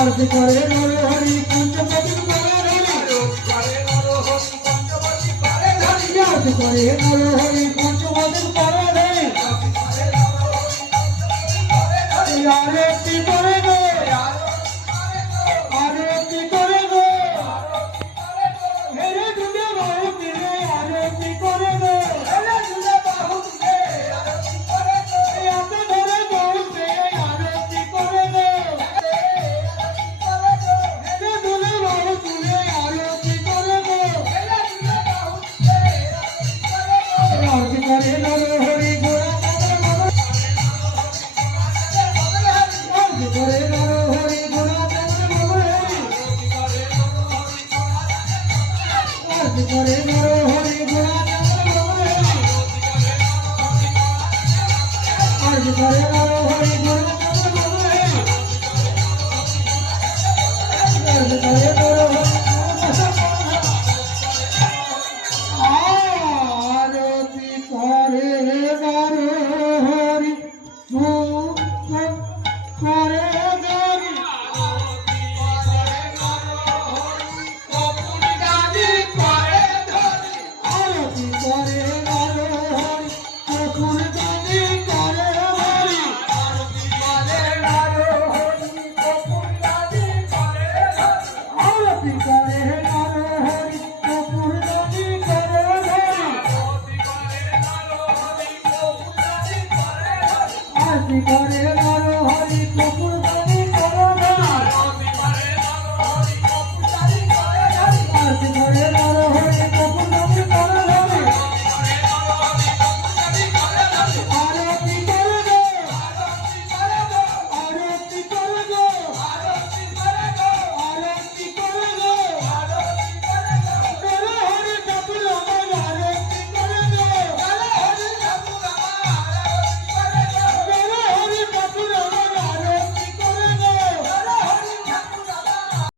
আরতি করে নরহরি পঞ্চবটি করে আরতি করে নরহরি পঞ্চবটি করে আরতি করে গো আরতি করে গো হেরে দুলে বাহু দিলে আরতি করে গো হেরে দুলে বাহু দিলে আরতি করে গো এতে ধরে বলতে আরতি করে গো হেরে দুলে বাহু দিলে আরতি করে গো হেরে দুলে বাহু দিলে আরতি করে নরহরি গোরা করে নরহরি গোরা করে নরহরি গোরা করে নরহরি গোরা আরতি করে নরহরি করে করে নরহরি কপুর দানি করে আরতি করে